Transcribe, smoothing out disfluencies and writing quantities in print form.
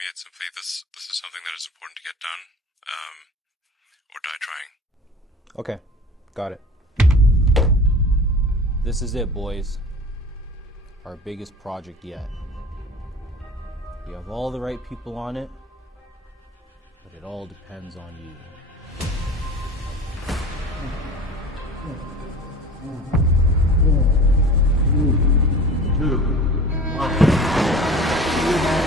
me, it's simply this is something that is important to get done, or die trying. Okay, got it. This is it, boys. Our biggest project yet. We have all the right people on it, but it all depends on you. Two, one.